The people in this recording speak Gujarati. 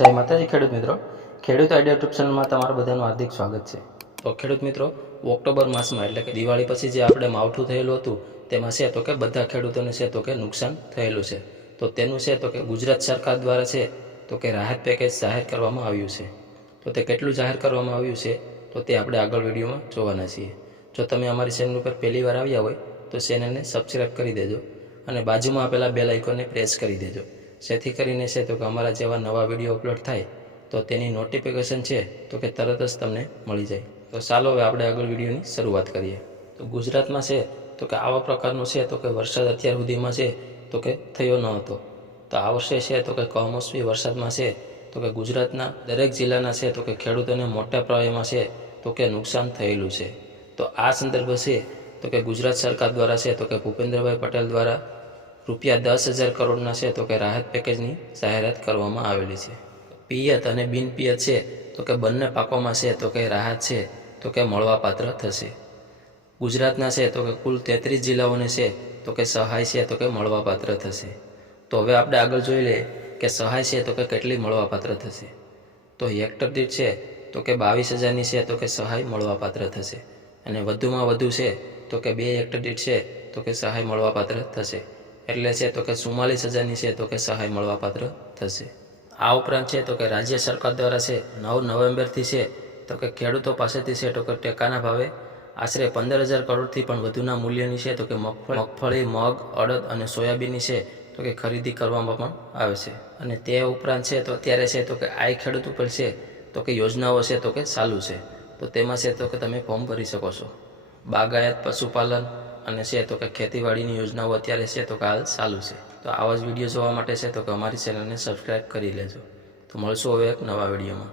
જય માતાજી ખેડૂત મિત્રો, ખેડૂત આઈડિયા યુટ્યુબ ચેનલમાં તમારા બધાનું હાર્દિક સ્વાગત છે। તો ખેડૂત મિત્રો, ઓક્ટોબર માસમાં એટલે કે દિવાળી પછી જે આપણે માવઠું થયેલું હતું તેમાં છે તો કે બધા ખેડૂતોને છે તો કે નુકસાન થયેલું છે। તો તેનું છે તો કે ગુજરાત સરકાર દ્વારા છે તો કે રાહત પેકેજ જાહેર કરવામાં આવ્યું છે। તો તે કેટલું જાહેર કરવામાં આવ્યું છે તો તે આપણે આગળ વિડીયોમાં જોવાના છીએ। જો તમે અમારી ચેનલ ઉપર પહેલી વાર આવ્યા હોય તો ચેનલને સબસ્ક્રાઈબ કરી દેજો અને બાજુમાં આપેલા બેલ આઇકોનને પ્રેસ કરી દેજો, જેથી કરીને છે તો કે અમારા જેવા નવા વિડીયો અપલોડ થાય તો તેની નોટિફિકેશન છે તો કે તરત જ તમને મળી જાય। તો ચાલો હવે આપણે આગળ વિડીયોની શરૂઆત કરીએ। તો ગુજરાતમાં છે તો કે આવા પ્રકારનો છે તો કે વરસાદ અત્યાર સુધીમાં છે તો કે થયો ન હતો। તો આ વર્ષે છે તો કે કમોસમી વરસાદમાં છે તો કે ગુજરાતના દરેક જિલ્લાના છે તો કે ખેડૂતોને મોટા પ્રમાણમાં છે તો કે નુકસાન થયેલું છે। તો આ સંદર્ભે છે તો કે ગુજરાત સરકાર દ્વારા છે તો કે ભૂપેન્દ્રભાઈ પટેલ દ્વારા ₹10,000 કરોડના છે તો કે રાહત પેકેજની જાહેરાત કરવામાં આવેલી છે। પિયત અને બિન પિયત છે તો કે બંને પાકોમાં છે તો કે રાહત છે તો કે મળવાપાત્ર થશે। ગુજરાતના છે તો કે કુલ 33 જિલ્લાઓને છે તો કે સહાય છે તો કે મળવાપાત્ર થશે। તો હવે આપણે આગળ જોઈ લઈએ કે સહાય છે તો કે કેટલી મળવાપાત્ર થશે। તો હેક્ટર દીઠ છે તો કે 22,000ની છે તો કે સહાય મળવાપાત્ર થશે અને વધુમાં વધુ છે તો કે 2 હેક્ટર દીઠ છે તો કે સહાય મળવાપાત્ર થશે, એટલે છે તો કે 44,000ની છે તો કે સહાય મળવાપાત્ર થશે। આ ઉપરાંત છે તો કે રાજ્ય સરકાર દ્વારા છે 9 નવેમ્બરથી છે તો કે ખેડૂતો પાસેથી છે તો કે ટેકાના ભાવે આશરે 15,000 કરોડથી પણ વધુના મૂલ્યની છે તો કે મગફળી, મગ, અડદ અને સોયાબીનની છે તો કે ખરીદી કરવામાં પણ આવે છે। અને તે ઉપરાંત છે તો અત્યારે છે તો કે આ ખેડૂત ઉપર છે તો કે યોજનાઓ છે તો કે ચાલુ છે, તો તેમાં છે તો કે તમે ફોર્મ ભરી શકો છો। બાગાયત, પશુપાલન અને છે તો કે ખેતીવાડીની યોજનાઓ અત્યારે છે તો કે હાલ ચાલુ છે। તો આવા જ વિડીયો જોવા માટે છે તો કે અમારી ચેનલને સબસ્ક્રાઈબ કરી લેજો। તો મળશું હવે એક નવા વિડીયોમાં।